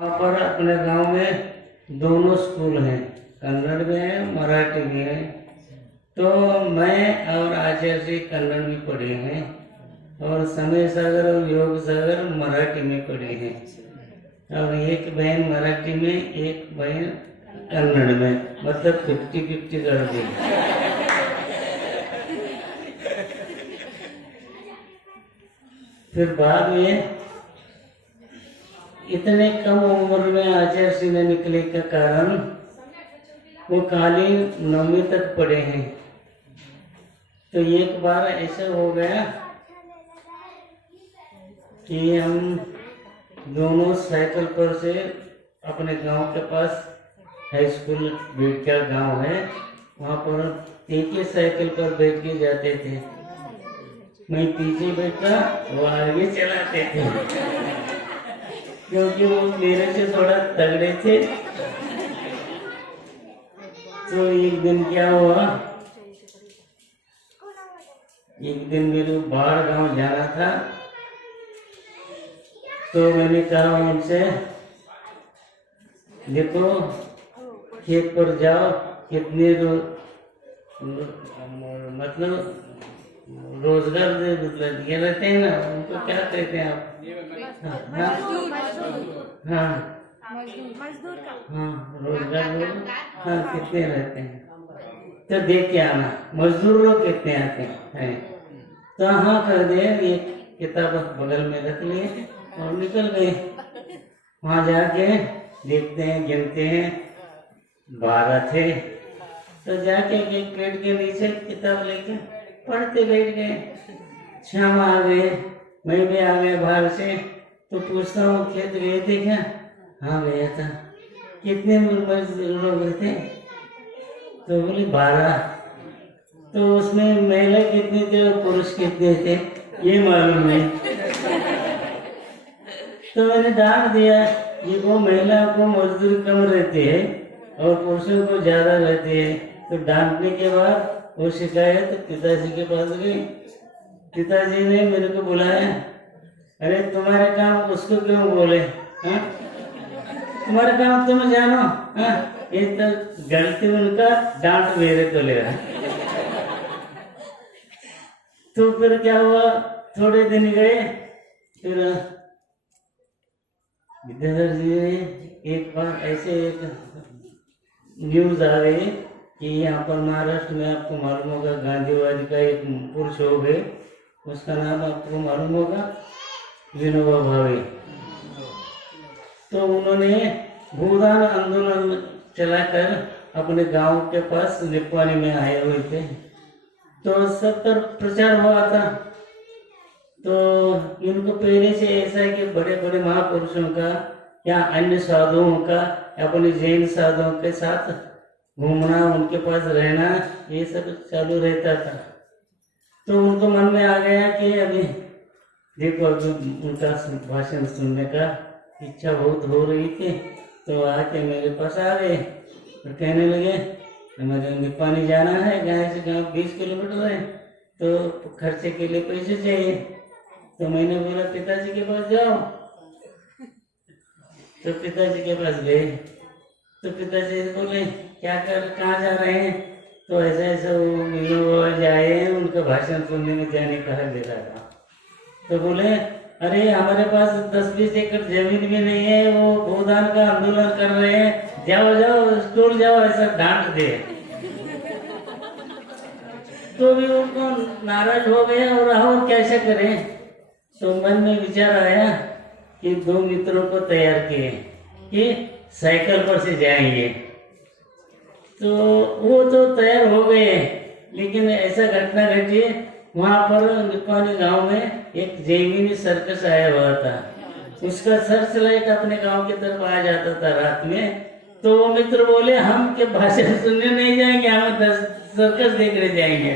वहाँ पर अपने गांव में दोनों स्कूल हैं, कन्नड़ में है, मराठी में है। तो मैं और आचार्य जी कन्नड़ में पढ़े हैं और समय सागर और योग सागर मराठी में पढ़े हैं। और एक बहन मराठी में, एक बहन कन्नड़ में, मतलब 50-50 कर दी। फिर बाद में इतने कम उम्र में आचार्य श्री ने निकले के कारण वो खाली 9वीं तक पढ़े हैं। तो एक बार ऐसा हो गया कि हम दोनों साइकिल पर से अपने गांव के पास हाई स्कूल बेटका गांव है, वहाँ पर एक ही साइकिल पर बैठ के जाते थे। मैं पीछे बैठा, वो आगे चलाते थे क्योंकि वो मेरे से थोड़ा तगड़े थे। तो एक दिन क्या हुआ, एक दिन मेरे बाहर गांव जाना था, तो मैंने कहा उनसे, देखो खेत पर जाओ, कितने मतलब रोजगार ये रहते हैं ना, उनको क्या कहते हैं आप? हाँ हाँ रोजगार, हाँ कितने रहते हैं तो देख के आना, मजदूर लोग कितने आते हैं। तो हाँ कर दे, ये किताब बगल में रख लिए और निकल गए। वहाँ जाके देखते हैं, गिनते हैं, 12 थे। तो जाके एक पेड़ के नीचे किताब लेके पढ़ते बैठ गए। शाम आ गए, मैं भी आ गया बाहर से। तो पूछता हूँ, खेत गए थे क्या? हाँ गया था। कितने लोग थे? तो बोले 12। तो उसमें महिला कितने थे और पुरुष कितने थे ये मालूम नहीं। तो मैंने डांट दिया, ये वो महिला को मजदूरी कम रहती है और पुरुषों को ज्यादा रहती है। तो डांटने के बाद वो शिकायत पिताजी के पास गई। पिताजी ने मेरे को बुलाया, अरे तुम्हारे काम उसको क्यों बोले? हाँ तुम्हारे काम तुम जानो। हाँ ये तो गलती उनका, डांट मेरे को ले रहा। तो फिर क्या हुआ, थोड़े दिन गए, फिर विद्याधर जी एक बार ऐसे एक न्यूज आ गई कि यहाँ पर महाराष्ट्र में, आपको मालूम होगा, गांधीवादी का एक पुरुष हो गए, उसका नाम आपको मालूम होगा, विनोबा भावे। तो उन्होंने भूदान आंदोलन चलाकर अपने गांव के पास निपानी में आए हुए थे। तो सब तरफ प्रचार हुआ था। तो इनको पहले से ऐसा है कि बड़े बड़े महापुरुषों का या अन्य साधुओं का, अपने जैन साधुओं के साथ घूमना, उनके पास रहना, ये सब चालू रहता था। तो उनको मन में आ गया कि अभी देखो, अभी उनका भाषण सुनने का इच्छा बहुत हो रही थी। तो आके मेरे पास आ गए और कहने लगे, हमारे निपानी जाना है, गाँव से गाँव 20 किलोमीटर है, तो खर्चे के लिए पैसे चाहिए। तो मैंने बोला पिताजी के पास जाओ। तो पिताजी के पास गए। तो पिताजी बोले, क्या कर, कहाँ जा रहे हैं? तो ऐसा ऐसा वो जाए हैं, उनका भाषण सुनने में जाने कहा दे रहा था। तो बोले, अरे हमारे पास 10-20 एकड़ जमीन भी नहीं है, वो भूदान का आंदोलन कर रहे हैं, जाओ जाओ स्कूल जाओ, ऐसा डांट दे। तो भी उनको नाराज हो गए और कैसे करें। तो मन में विचार आया कि 2 मित्रों को तैयार किए कि साइकिल पर से जाएंगे। तो वो तो तैयार हो गए, लेकिन ऐसा घटना घटी, वहाँ पर निपानी गांव में एक जैमिनी सर्कस आया हुआ था। उसका सर्च लाइट अपने गांव की तरफ आ जाता था रात में। तो वो मित्र बोले, हम के भाषण सुनने नहीं जाएंगे, हम सर्कस देखने जाएंगे।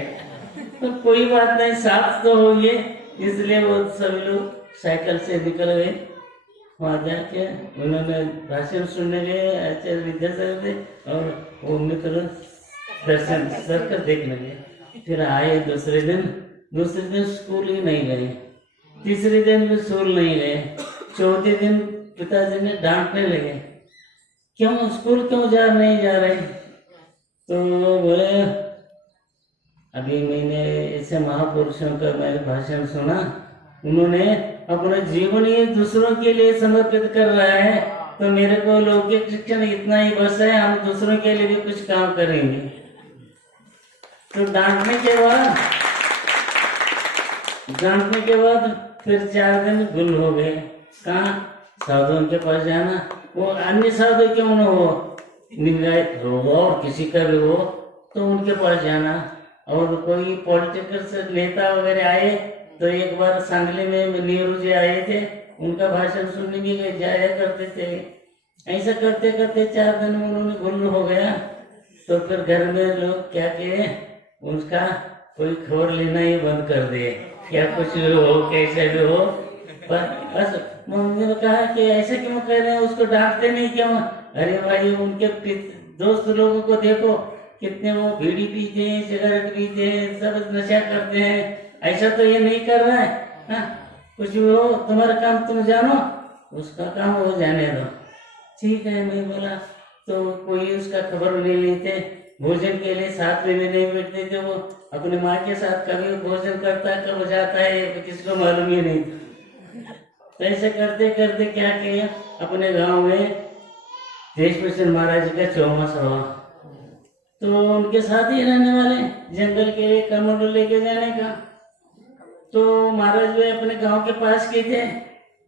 तो कोई बात नहीं, साथ तो होंगे, इसलिए वो सभी लोग साइकिल से निकल गए। वहाँ जाके उन्होंने भाषण सुनने गए आचार्य विद्यासागर थे, और वो मित्र दर्शन सर्कस देखने गए। फिर आए दूसरे दिन स्कूल ही नहीं गए, तीसरे दिन भी स्कूल नहीं गए, चौथे दिन पिताजी ने डांटने लगे, क्यों स्कूल क्यों नहीं जा रहे? तो वो बोले, अभी मैंने ऐसे महापुरुषों का मैंने भाषण सुना, उन्होंने अपना जीवन ही दूसरों के लिए समर्पित कर रहा है, तो मेरे को लौकिक शिक्षण इतना ही बस है, हम दूसरों के लिए भी कुछ काम करेंगे। तो डांटने के बाद फिर 4 दिन गुल हो गए। कहाँ? साधुओं के पास जाना, वो अन्य साधु क्यों न हो, निंगायत हो और किसी का भी हो, तो उनके पास जाना। और कोई पॉलिटिकल नेता वगैरह आए तो एक बार सांगली में नेहरू जी आए थे, उनका भाषण सुनने भी जाया करते थे। ऐसा करते करते 4 दिन में उन्होंने गुल हो गया। तो फिर घर में लोग क्या किए, उसका कोई खबर लेना ही बंद कर दिए, क्या कुछ भी हो कैसे भी हो। पर बस मम्मी ने कहा कि ऐसे क्यों कह रहे हैं, उसको डांटते नहीं क्यों? अरे भाई, उनके दोस्त लोगों को देखो, कितने वो बीड़ी पीते हैं, सिगरेट पीते हैं, सब नशा करते हैं, ऐसा तो ये नहीं कर रहा है। हाँ, कुछ भी हो, तुम्हारा काम तुम जानो, उसका काम वो जाने दो। ठीक है, मैं बोला। तो कोई उसका खबर ले लेते, भोजन के लिए साथ में भी नहीं बैठते थे। वो अपनी माँ के साथ कभी भोजन करता है, कब जाता है, किसी को मालूम ही नहीं। तो ऐसे करते करते क्या किया, अपने गांव में देश प्रसन्न महाराज का चौमासा हुआ, तो उनके साथ ही रहने वाले जंगल के लिए कमंडल लेके जाने का। तो महाराज वे अपने गांव के पास के थे,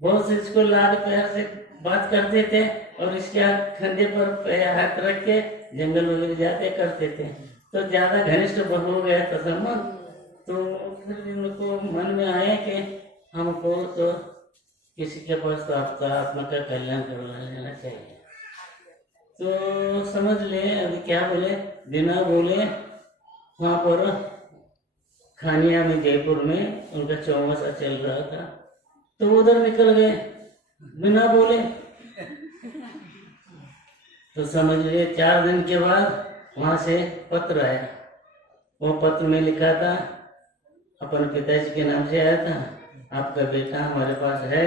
बहुत से इसको लाड प्यार से बात करते थे और इसके कंधे पर हाथ रख के जंगल वगैरह जाते करते थे। तो ज्यादा घनिष्ठ हो गया था संबंध। तो फिर इनको मन में आया कि हमको तो किसी के पास तो आत्मा का कल्याण करवा लेना चाहिए। तो समझ ले, अभी क्या बोले, बिना बोले वहाँ पर खानिया में जयपुर में उनका चौमासा चल रहा था, तो उधर निकल गए बिना बोले। तो समझ लिए 4 दिन के बाद वहाँ से पत्र आया। वो पत्र में लिखा था, अपन पिताजी के नाम से आया था, आपका बेटा हमारे पास है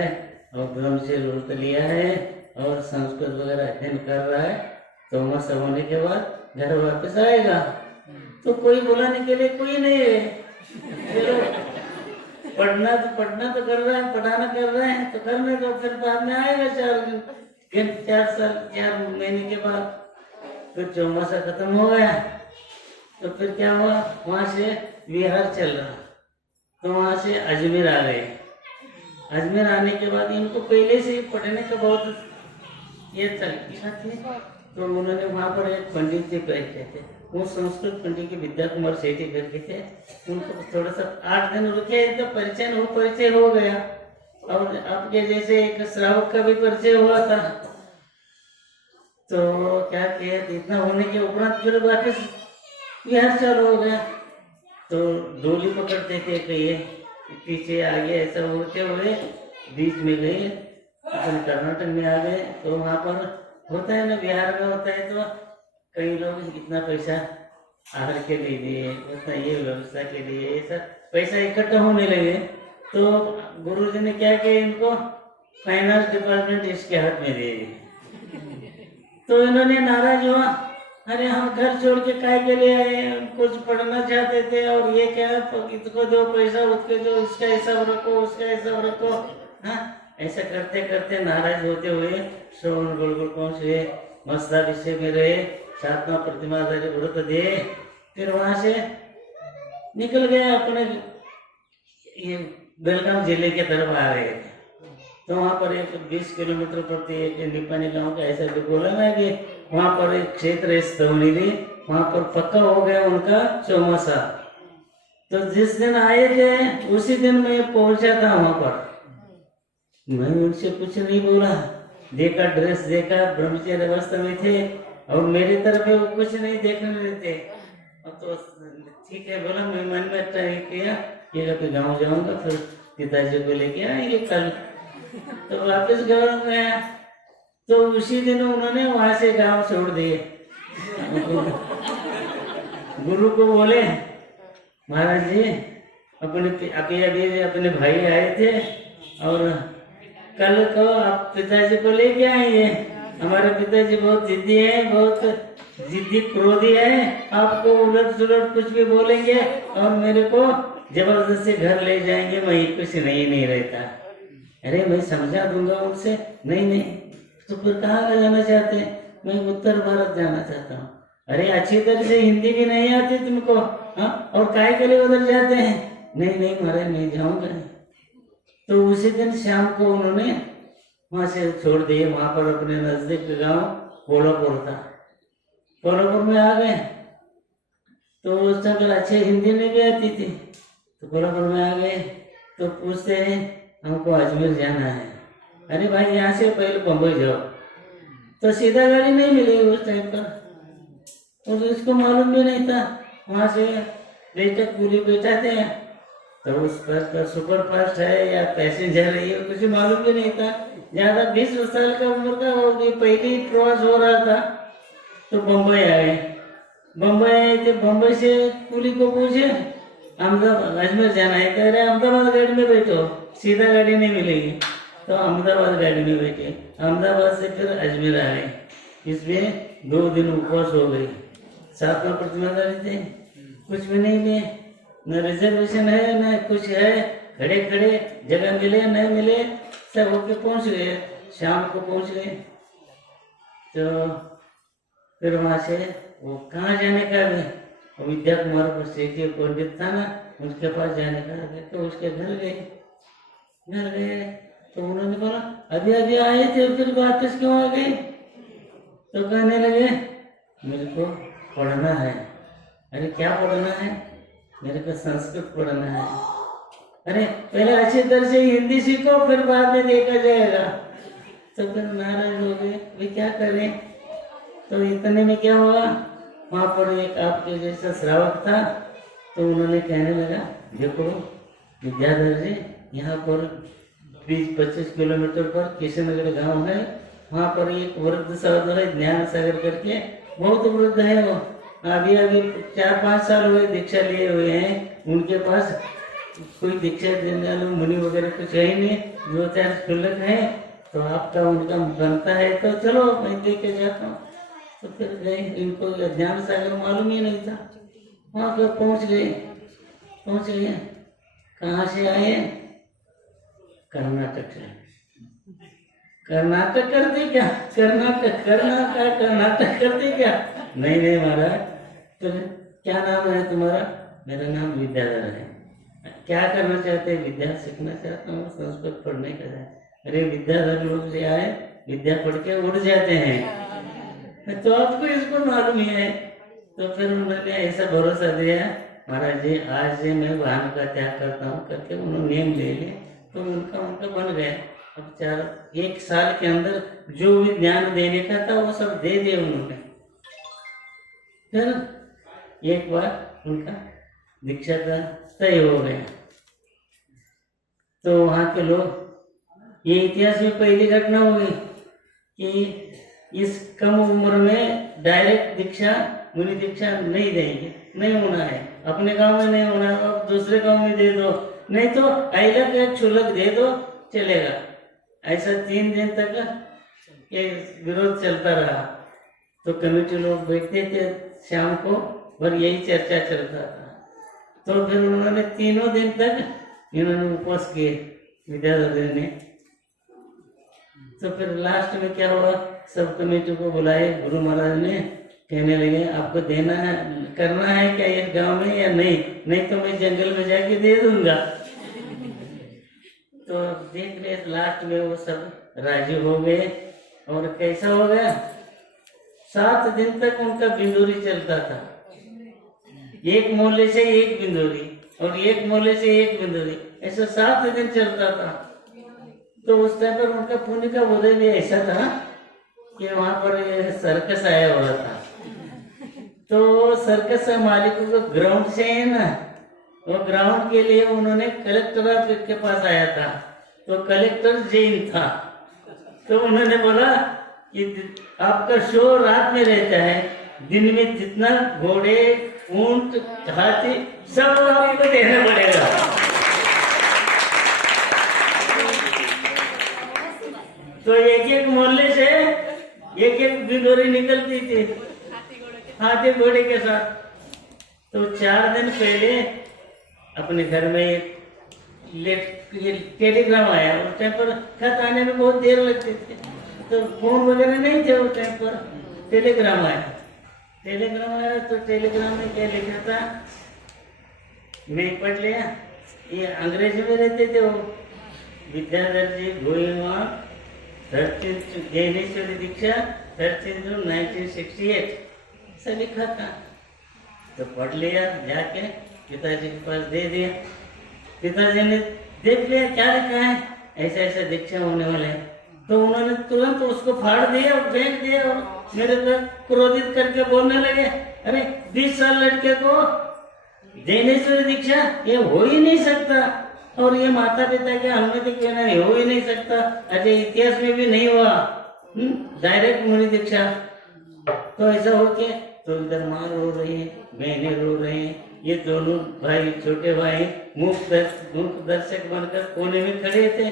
और ब्रह्म से व्रत लिया है और संस्कृत वगैरह अध्ययन कर रहा है, तो मसा होने के बाद घर वापस आएगा। तो कोई बुलाने के लिए कोई नहीं है, पढ़ना तो कर रहा है, पढ़ाना कर रहे हैं तो करने दो, फिर बाद में आएगा 4 महीने के बाद। फिर चौमासा खत्म हो गया। तो फिर क्या हुआ, वहां से बिहार चल रहा, तो वहां से अजमेर आ गए। अजमेर आने के बाद इनको पहले से पढ़ने का बहुत ये इच्छा थी, तो उन्होंने वहाँ पर एक पंडित जी बैठे थे, वो संस्कृत पंडित के विद्या कुमार सेठी करके थे। उनको थोड़ा सा 8 दिन रुके तो परिचय हो गया। और आपके जैसे एक श्रावक का भी परिचय हुआ था। तो क्या किया, इतना होने के उपरांत फिर वापस बिहार चालू हो गया। तो डोली पकड़ते थे, कहिए पीछे आगे, ऐसा होते हुए बीच में गए, कर्नाटक में आ गए। तो वहाँ पर होता है ना, बिहार में होता है, तो कई लोग इतना पैसा आहार के लिए दिए, उतना ये व्यवस्था के लिए, ऐसा पैसा इकट्ठा होने लगे। तो गुरुजी ने क्या किया, इनको फाइनेंस डिपार्टमेंट इसके हाथ में दे दी। तो इन्होंने नाराज हुआ, अरे हम घर छोड़ के काय के लिए आए, कुछ पढ़ना चाहते थे और ये क्या, इसको दो पैसा, उसके दो, इसका हिसाब रखो, उसका हिसाब रखो। हाँ, ऐसा करते करते नाराज होते हुए श्रवण गुरुकुल पहुंचे, मस्ता विषय में रहे, 7वां प्रतिमाधारी व्रत दे, फिर वहां से निकल गए अपने ये बेलगाम जिले के तरफ आ रहे थे। तो वहाँ पर एक 20 किलोमीटर प्रति एक निपानी गांव का ऐसा जो बोला ना कि वहाँ पर एक क्षेत्र स्तवनिधि, वहाँ पर पक्का हो गया उनका चौमासा। तो जिस दिन आए थे उसी दिन मैं पहुंचा था वहाँ पर। मैं उनसे कुछ नहीं बोला, देखा ड्रेस देखा, ब्रह्मचर्य अवस्था में थे और मेरी तरफ वो कुछ नहीं देखने देते। तो ठीक है बोला, मैं मन में ट्राई किया कि अभी गाँव जाऊंगा, फिर पिताजी को लेके आएंगे कल। तो वापस गाँव गया, तो उसी दिन उन्होंने वहां से गांव छोड़ दिए। गुरु को बोले, महाराज जी अभी अपने भाई आए थे और कल को आप पिताजी को लेके आएंगे। हमारे पिताजी बहुत जिद्दी है, बहुत जिद्दी क्रोधी है, आपको उलट सुलट कुछ भी बोलेंगे और मेरे को जबरदस्ती घर ले जाएंगे, मैं कुछ नहीं रहता। अरे मैं समझा दूंगा उनसे। नहीं तो फिर कहाँ जाना चाहते हैं? मैं उत्तर भारत जाना चाहता हूँ। अरे अच्छी तरह से हिंदी भी नहीं आती तुमको, हाँ, और काय के लिए उधर जाते हैं? नहीं महाराज नहीं जाऊंगा। तो उसी दिन शाम को उन्होंने वहां से छोड़ दिए। वहां पर अपने नजदीक गांव कोल्हापुर था, कोल्हापुर में आ गए। तो उस समय अच्छे हिंदी नहीं भी आती थी, तो कोल्हापुर में आ गए। तो पूछते हैं हमको अजमेर जाना है। अरे भाई यहाँ से पहले बम्बई जाओ। तो सीधा गाड़ी नहीं मिली उस टाइम पर, और इसको मालूम भी नहीं था। वहां से बेटा कूली बैठाते हैं, तो उस बस का सुपर फास्ट है या पैसेंजर है ये कुछ मालूम भी नहीं था। ज्यादा 20 साल का उम्र का हो गई, पहले ही प्रवास हो रहा था। तो बम्बई आए। बम्बई आए थे, बम्बई से कुली को पूछे अहमदाबाद अजमेर जाना है। कह रहे अहमदाबाद गाड़ी में बैठो, सीधा गाड़ी नहीं मिलेगी। तो अहमदाबाद गाड़ी में बैठे, अहमदाबाद से फिर अजमेर आए। इसमें 2 दिन उपवास हो गई। साथ में प्रतिमाधारी थे, कुछ भी नहीं लिए, न रिजर्वेशन है न कुछ है, खड़े खड़े जगह मिले नहीं मिले, सब होके पहुंच गए। शाम को पहुंच गए। तो फिर वहां से वो कहाँ जाने का भी, विद्या कुमार सेठी पंडित था ना, उसके पास जाने का। तो उसके घर गए। तो उन्होंने बोला अभी आए थे फिर वापस क्यों आ गए? तो कहने लगे मेरे को पढ़ना है। अरे क्या पढ़ना है? मेरे को संस्कृत पढ़ना है। अरे पहले अच्छी तरह से हिंदी सीखो, फिर बाद में देखा जाएगा। तो फिर नाराज हो गए, वे क्या करें? तो इतने में क्या हुआ, वहां पर एक आपके जैसा श्रावक था। तो उन्होंने कहने लगा देखो विद्याधर जी, यहाँ पर 20-25 किलोमीटर पर किशनगढ़ गांव है, वहाँ पर एक वृद्ध साधु है ज्ञान सागर करके, बहुत वृद्ध है वो। अभी 4-5 साल हुए दीक्षा लिए हुए हैं। उनके पास कोई दीक्षा देने वाले मुनि वगैरह कुछ है ही नहीं, 2-4 शुल्क है। तो आपका उनका बनता है तो चलो मैं दे के जाता हूँ। तो फिर गए, इनको ज्ञान सागर मालूम ही नहीं था। वहाँ पर पहुँच गए। कहाँ से आए? कर्नाटक से। कर्नाटक करते क्या? कर्नाटक करते क्या? नहीं महाराज। तो क्या नाम है तुम्हारा? मेरा नाम विद्याधर है। क्या करना चाहते हैं? विद्या सीखना चाहता हूँ, संस्कृत पढ़ने का है। अरे विद्याधर लोग से आए, विद्या पढ़ के उड़ जाते हैं, तो आपको इसको मालूम ही है। तो फिर उन्होंने ऐसा भरोसा दिया, महाराज जी आज से मैं वाहन का त्याग करता हूँ करके उन्होंने नियम ले लिया। तो उनका बन गया। अब 1 साल के अंदर जो भी ज्ञान देने का था वो सब दे दिया उन्होंने। फिर एक बार उनका दीक्षा का तय हो गया। तो वहाँ के लोग, ये इतिहास में पहली घटना हुई कि इस कम उम्र में डायरेक्ट दीक्षा मुनि दीक्षा नहीं देंगे, नहीं होना है। अपने गांव में नहीं होना है, दूसरे गांव में दे दो, नहीं तो अहिलक एक क्षुलक दे दो चलेगा। ऐसा 3 दिन तक ये विरोध चलता रहा। तो कमेटी लोग बैठते थे शाम को और यही चर्चा चलता था। तो फिर उन्होंने 3 दिन तक इन्होंने उपवास किए विद्याधर ने। तो फिर लास्ट में क्या हुआ, सब कमेटी को बुलाए, गुरु महाराज ने कहने लगे आपको देना है, करना है क्या ये गांव में या नहीं तो मैं जंगल में जाके दे दूंगा। तो देख रहे लास्ट में वो सब राजी हो गए। और कैसा हो गया, 7 दिन तक उनका बिंदुरी चलता था। एक मोहल्ले से एक बिंदुरी और एक मोहल्ले से एक बिंदुरी, ऐसा 7 दिन चलता था। तो उस टाइम पर उनका पुण्य का उदय भी ऐसा था कि वहां पर सर्कस आया हुआ था। तो सर्कस मालिकों को ग्राउंड से है ना, वो ग्राउंड के लिए उन्होंने कलेक्टर के पास आया था। तो कलेक्टर जैन था। तो उन्होंने बोला कि आपका शो रात में रहता है, दिन में जितना घोड़े ऊंट हाथी सब आपको देना पड़ेगा। तो एक एक मोहल्ले से एक एक बिलोरी निकलती थी हाथी घोड़े के साथ। तो 4 दिन पहले अपने घर में ये टेलीग्राम आया। उस टाइम पर खत आने में बहुत देर लगती थी, तो फोन वगैरह नहीं थे उस टाइम पर। टेलीग्राम आया तो टेलीग्राम में क्या लिखा था मैं पढ़ लिया। ये अंग्रेजी में रहते थे वो। विद्याधर जी गोइमा 13 ज्ञानेश्वरी दीक्षा 13 जून 1968 ऐसा लिखा था। तो पढ़ लिया, जाके पिताजी के पास दे दिया। पिताजी ने देख लिया क्या लिखा है, ऐसा ऐसा दीक्षा होने वाला है। तो उन्होंने तुरंत उसको फाड़ दिया और फेंक दिया और मेरे को क्रोधित करके बोलने लगे, अरे 20 साल लड़के को ज्ञानेश्वरी दीक्षा ये हो ही नहीं सकता, और ये माता पिता के अनुमति के बिना हो ही नहीं सकता, अजय इतिहास में भी नहीं हुआ डायरेक्ट मुनि दीक्षा। तो ऐसा हो के तो इधर माँ रो रही है, बहनें रो रही हैं, ये दोनों भाई छोटे भाई मुख दर्शक बनकर कोने में खड़े थे।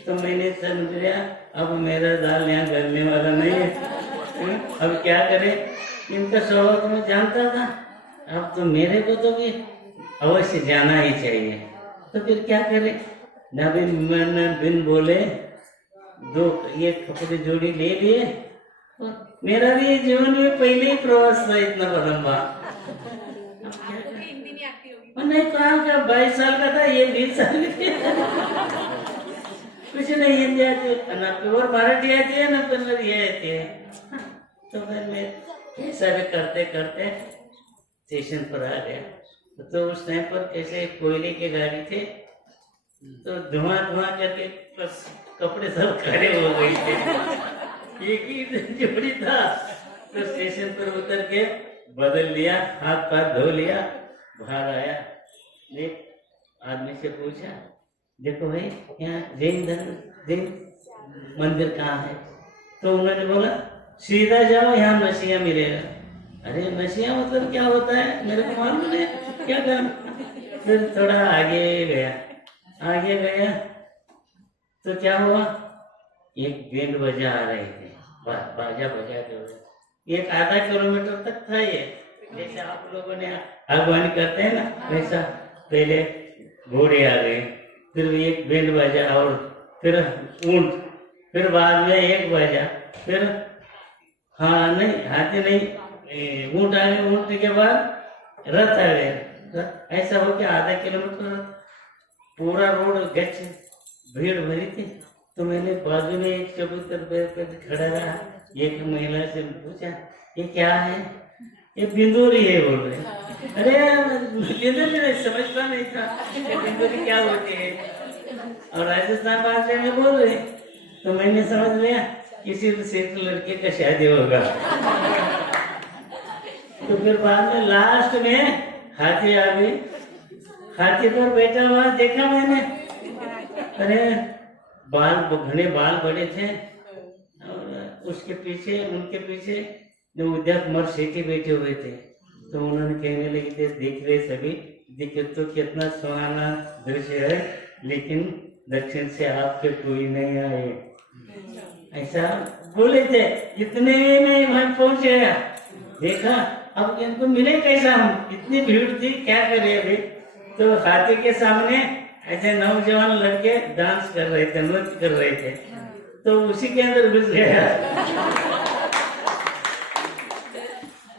तो मैंने समझ लिया अब मेरा दाल यहाँ गलने वाला नहीं है, अब क्या करें। इनका स्वभाव तो मैं जानता था, अब तो मेरे को तो भी अवश्य जाना ही चाहिए। तो फिर क्या करें, ना बिन बोले 2 ये कपड़े जोड़ी ले लिए। और मेरा भी जीवन में पहले ही प्रवास था इतना लंबा। नहीं कहाँ का 22 साल का था, ये 20 साल के कुछ नहीं हिंदी आती ना, प्योर मराठी आती है ना कन्नड़ी आती है। तो फिर मैं ऐसा भी करते करते स्टेशन पर आ गया। तो उस टाइम पर कैसे कोयले के गाड़ी थे, तो धुआं करके बस कपड़े सब खड़े हो गए थे। एक ही जोड़ी था। तो स्टेशन पर उतर के बदल लिया, हाथ पाथ धो लिया, बाहर आया। एक आदमी से पूछा, देखो भाई यहाँ जैन मंदिर कहाँ है? तो उन्होंने बोला सीधा जाओ, यहाँ नशिया मिलेगा। अरे नशिया मतलब क्या होता है, मेरे को मालूम नहीं, क्या करना। फिर थोड़ा आगे गया तो क्या हुआ, एक बैंड बजा आ रहे थे, बाजा बजाते हुए। एक आधा किलोमीटर तक था ये, जैसे आप लोगों ने अगवानी करते हैं ना वैसा। पहले घोड़े आ गए, फिर एक बैंड बजा, और फिर ऊंट, फिर बाद में एक बजा, फिर हाँ नहीं हाथी नहीं ऊंट आ गए, ऊंट के बाद रथ आ गए। ऐसा हो गया आधा किलोमीटर पूरा रोड गच भीड़ भरी थी। तो मैंने बाजू में एक चबूतर पे खड़ा रहा, एक महिला से पूछा ये क्या है? ये बिंदुरी है बोल रहे। अरे बिंदुरी समझता नहीं था बिंदुरी क्या होती है, और राजस्थान भाषा में बोल रहे। तो मैंने समझ लिया किसी सेठ लड़के का शादी होगा। तो फिर बाद में लास्ट में हाथी आ गई, हाथी पर बैठा हुआ देखा मैंने। अरे घने बाल बड़े थे, और उसके पीछे उनके पीछे जो उद्या कुमार शेट्टी बैठे हुए थे। तो उन्होंने कहने लगे थे देख रहे सभी, देखे तो कितना सुहाना दृश्य है, लेकिन दक्षिण से आपके कोई नहीं आए, ऐसा बोले थे। इतने में वहां पहुंच गया, देखा अब इनको मिले कैसा, हम इतनी भीड़ थी क्या करे अभी। तो हाथी के सामने ऐसे नौजवान लड़के डांस कर रहे थे, नृत्य कर रहे थे, तो उसी के अंदर घुस गया।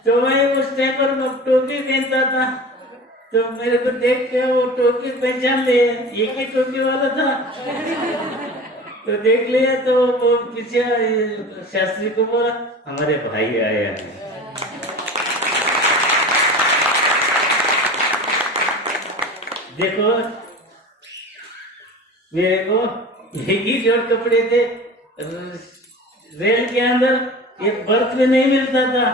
तो मैं उस टाइम पर टोपी पहनता था, तो मेरे को देख के वो टोपी पहचान ले, एक ही टोपी वाला था। तो देख लिया, तो वो पीछे शास्त्री को बोला हमारे भाई आए हैं। देखो मेरे को एक ही जोड़ कपड़े थे, रेल के अंदर एक बर्थ में नहीं मिलता था,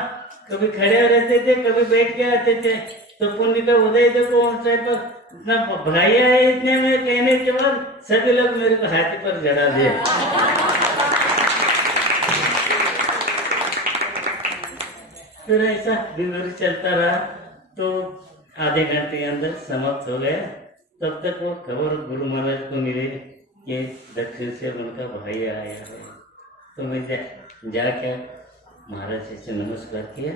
कभी खड़े रहते थे कभी बैठ के आते थे। तो पुण्य का उदय देखो उस टाइम पर इतना भाई आए, इतने में कहने के बाद सभी लोग मेरे को हाथी पर चढ़ा दिए। फिर ऐसा दिन चलता रहा, तो आधे घंटे के अंदर समाप्त हो गया। तब तक वो खबर गुरु महाराज को मिले कि दक्षिण से उनका भाई आया है। तो मैं जाके महाराज जी से नमस्कार किया।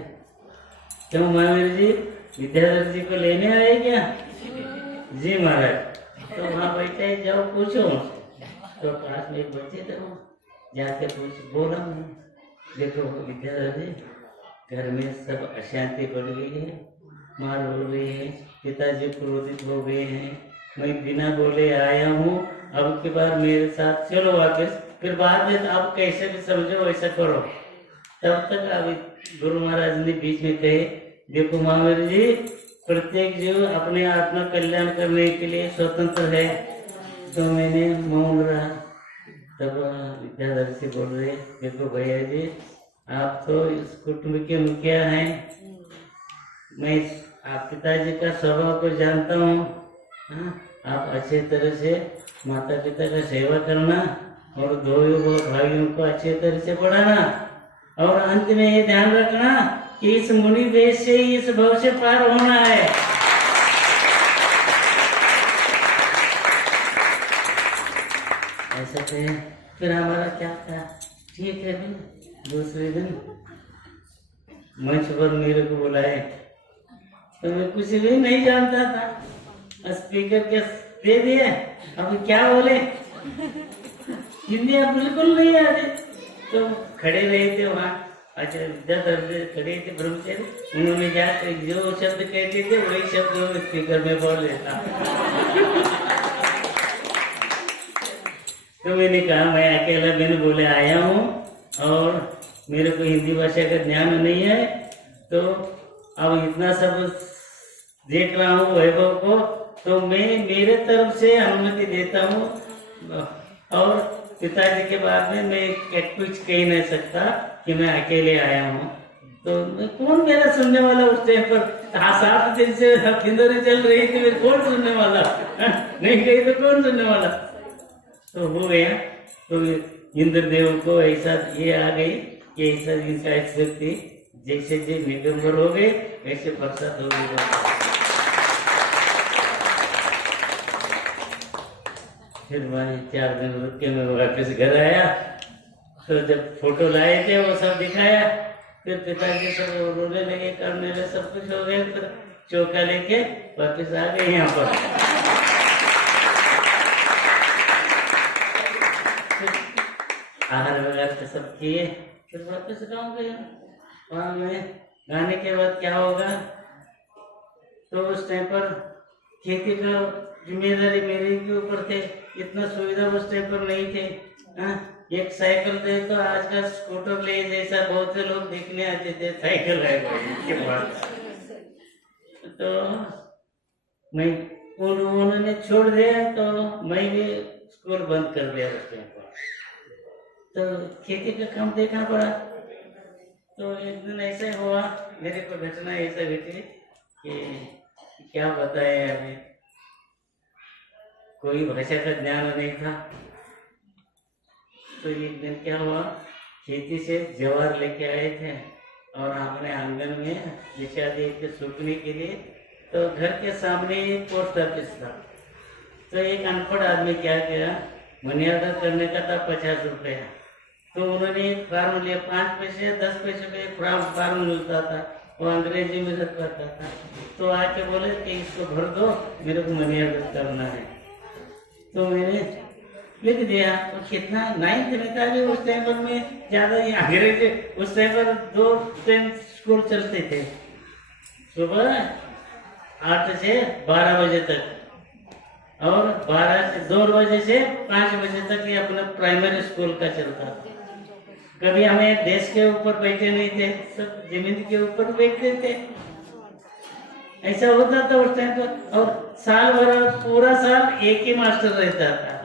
क्यों महावीर जी विद्याधर जी को लेने आए क्या? जी महाराज। तो वहाँ बैठे, जाओ पूछो उनसे। तो पास में एक बच्चे थे, वो जाके बोला मैं, देखो विद्याधर जी घर में सब अशांति बढ़ गई है, मार हो रही है, पिताजी क्रोधित हो गए हैं, मैं बिना बोले आया हूँ, अब के बाद मेरे साथ चलो वापस, फिर बाद में आप कैसे भी समझो वैसा करो। तब तक अभी गुरु महाराज ने बीच में कहे, देखो महावीर जी प्रत्येक जीव अपने आत्मा कल्याण करने के लिए स्वतंत्र है। तो मैंने मौन रहा। तब विद्याधर से बोल रहे, देखो भैया जी आप तो इस कुटुंब के मुखिया हैं, मैं आप पिताजी का स्वभाव को जानता हूँ, आप अच्छे तरह से माता पिता का सेवा करना और दो भाइयों को अच्छे तरह से पढ़ाना, और अंत में ये ध्यान रखना कि इस मुनि देश से ही इस भव से पार होना है। ऐसा कहे। फिर हमारा क्या था, ठीक है। दूसरे दिन मंच पर मेरे को बुलाए, तो मैं कुछ भी नहीं जानता था, स्पीकर के दे दिए, अब क्या बोले, हिंदी अब बिल्कुल नहीं आती। तो खड़े रहे थे वहाँ, अच्छा विद्याधर खड़े थे ब्रह्मचारी, उन्होंने जाकर जो शब्द कहते थे वही शब्द स्पीकर में बोल लेता। तो मैंने कहा मैं अकेला बिन बोले आया हूँ और मेरे को हिंदी भाषा का ज्ञान नहीं है, तो अब इतना सब देख रहा हूँ वैभव को, तो मैं मेरे तरफ से अनुमति देता हूँ, और पिताजी के बाद में मैं कुछ कह नहीं सकता कि मैं अकेले आया हूँ। तो कौन मेरा सुनने वाला उस टाइम पर, 7 दिन से फिंदरें चल रही थी, मेरे कौन सुनने वाला, नहीं कही तो कौन सुनने वाला। तो हो गया। तो इंद्रदेव को ऐसा ये आ गई कि ऐसा इनका शक्ति जैसे निगंबर हो गए वैसे बरसात हो गई। फिर वहीं 4 दिन रुक के मैं वापस घर आया। तो जब फोटो लाए थे वो सब दिखाया, फिर पिताजी सब रोने लगे, करने लगे, सब कुछ हो गया। फिर चौका लेके वापस आ गए यहाँ पर। आहार वगैरह सब किए, फिर वापस गाँव गए। वहाँ में गाने के बाद क्या होगा, तो उस टाइम पर खेती का जिम्मेदारी मेरे के ऊपर थे, इतना सुविधा उस टाइम पर नहीं थे। एक साइकिल थे तो आज का स्कूटर ले जैसा बहुत से लोग देखने आते थे, साइकिल है के बाद। तो मैं उन्होंने छोड़ दिया, तो मैं भी स्कूल बंद कर दिया उस टाइम पर। तो खेती का काम देखना पड़ा। तो एक दिन ऐसा हुआ, मेरे को घटना ऐसा घटी कि क्या बताए, हमें कोई भाषा का ज्ञान नहीं था। तो एक दिन क्या हुआ, खेती से ज्वार लेके आए थे और हमने आंगन में बिछा दिए थे सूखने के लिए। तो घर के सामने पोस्ट ऑफिस था। तो एक अनपढ़ आदमी क्या किया, मनी ऑर्डर करने का था 50 रुपया। तो उन्होंने एक फार्म लिया, 5 पैसे 10 पैसे का एक फार्म मिलता था, वो अंग्रेजी में लिखा था। तो आके बोले कि इसको भर दो, मेरे को मनी ऑर्डर करना है। तो मैंने लिख दिया। तो कितना 9th में था भी उस टाइम पर, मैं ज्यादा ही अंग्रेजी, उस टाइम पर 2 टाइम स्कूल चलते थे, सुबह 8 से 12 बजे तक और 2 बजे से 5 बजे तक ये अपना प्राइमरी स्कूल का चलता था। कभी हमें डेस्क के ऊपर बैठे नहीं थे, सब जमीन के ऊपर बैठते थे। ऐसा होता था उस टाइम पर। और साल भर पूरा साल एक ही मास्टर रहता था।